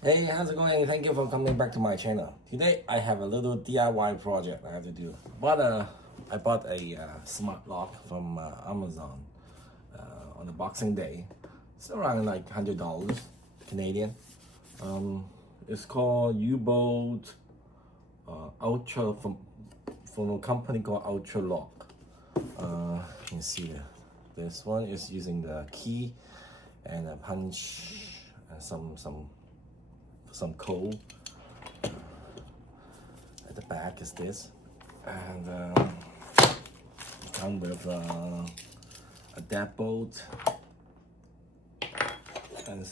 Hey, how's it going? Thank you for coming back to my channel. Today I have a little DIY project I have to do. I bought a smart lock from Amazon on the Boxing Day. It's around like $100 Canadian. It's called U-Bolt Ultra from a company called ULTRALOQ. You can see this one is using the key and a punch and some code. At the back is this, and come with a deadbolt and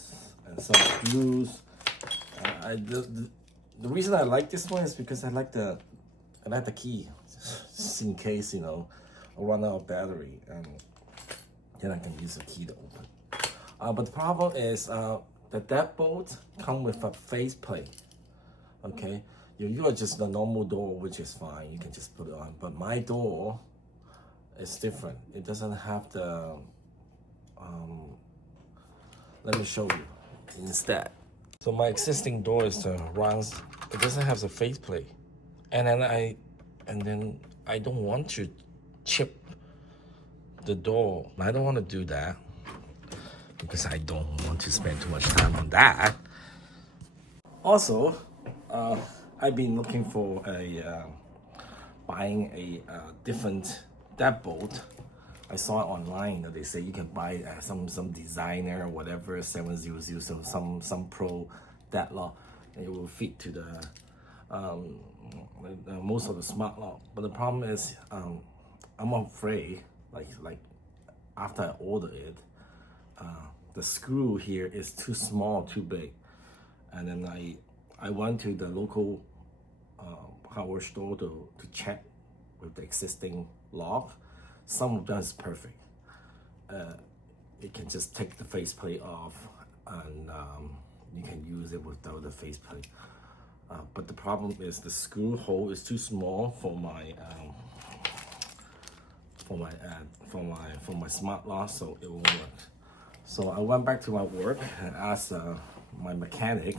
some screws. The reason I like this one is because I like the key, just in case I run out of battery, and then I can use the key to open. But the problem is the deadbolt come with a faceplate. Okay, you are just the normal door, which is fine. You can just put it on. But my door is different. It doesn't have the. Let me show you instead. So my existing door is the round. It doesn't have the faceplate, and then I don't want to chip the door. I don't want to do that because I don't want to spend too much time on that. Also, I've been looking for buying a different deadbolt. I saw it online that they say you can buy some designer or whatever 700, some pro deadlock, and it will fit to the most of the smart lock. But the problem is I'm afraid like after I order it, the screw here is too small, too big, and then I went to the local hardware store to check with the existing lock. Some of them is perfect. It can just take the faceplate off, and you can use it without the faceplate. But the problem is the screw hole is too small for my smart lock, so it won't work. So I went back to my work and asked my mechanic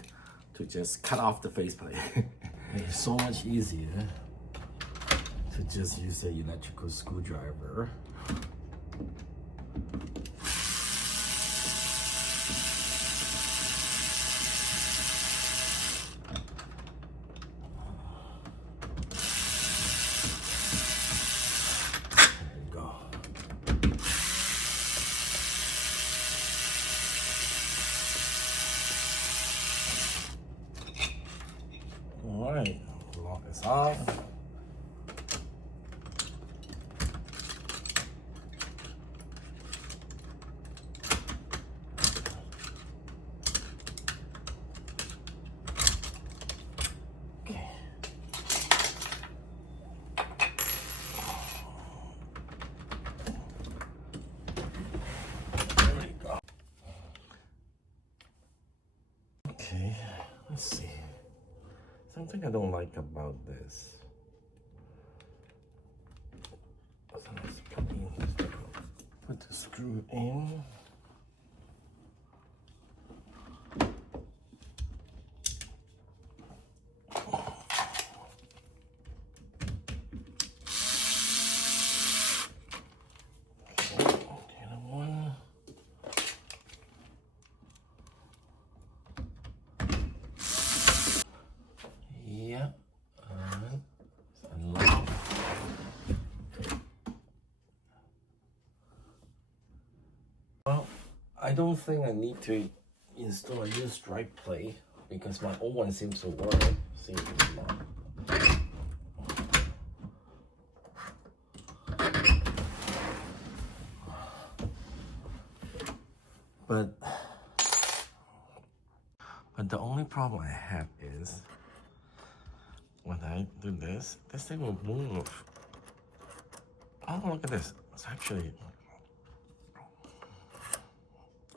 to just cut off the faceplate. It's so much easier to just use an electrical screwdriver. There you go. All right, lock this off. Okay, let's see. Something I don't like about this. So let's put the screw in. Well, I don't think I need to install a new strike plate because my old one seems to work. See if it's not. But the only problem I have is when I do this thing will move. Oh, look at this. It's actually,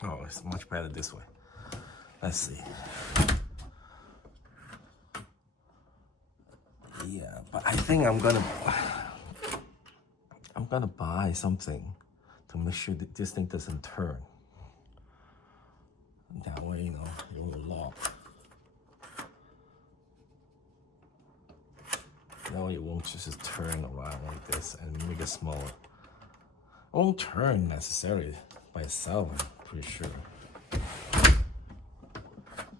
oh, it's much better this way. Let's see. Yeah, but I think I'm gonna buy something to make sure that this thing doesn't turn. That way, it will lock. it won't just turn around like this and make it smaller. It won't turn necessarily by itself, I'm pretty sure.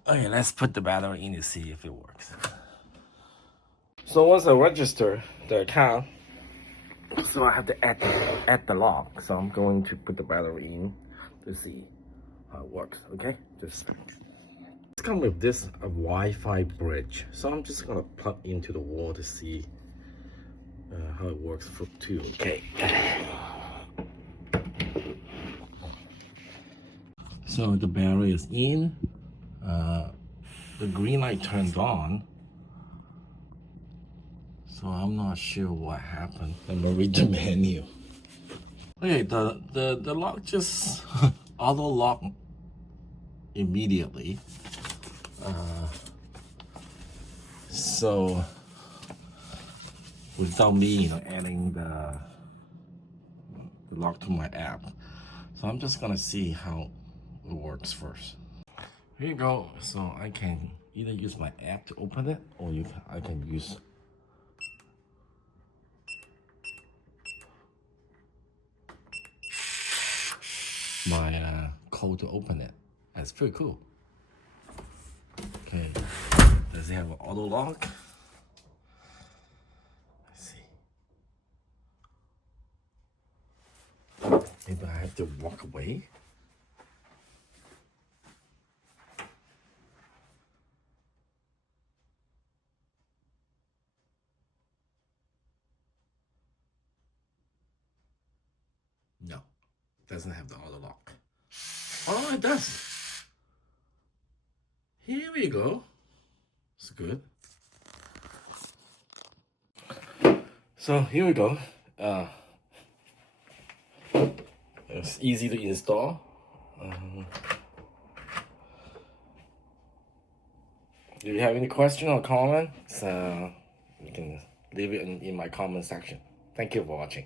Okay, let's put the battery in to see if it works. So once I register the account, so I have to add the lock. So I'm going to put the battery in to see how it works. Okay, just it's come with this Wi-Fi bridge. So I'm just gonna plug into the wall to see how it works for two. Okay. So the battery is in. The green light turned on. So I'm not sure what happened. Let me read the menu. Okay, the lock just auto lock immediately. So without me, adding the lock to my app. So I'm just gonna see how it works first. Here you go. So I can either use my app to open it, or I can use my code to open it. That's pretty cool. Okay, does it have an auto lock? Let's see. Maybe I have to walk away. No, it doesn't have the auto lock. Oh, it does. Here we go. It's good. So here we go. It's easy to install. If you have any question or comment, you can leave it in my comment section. Thank you for watching.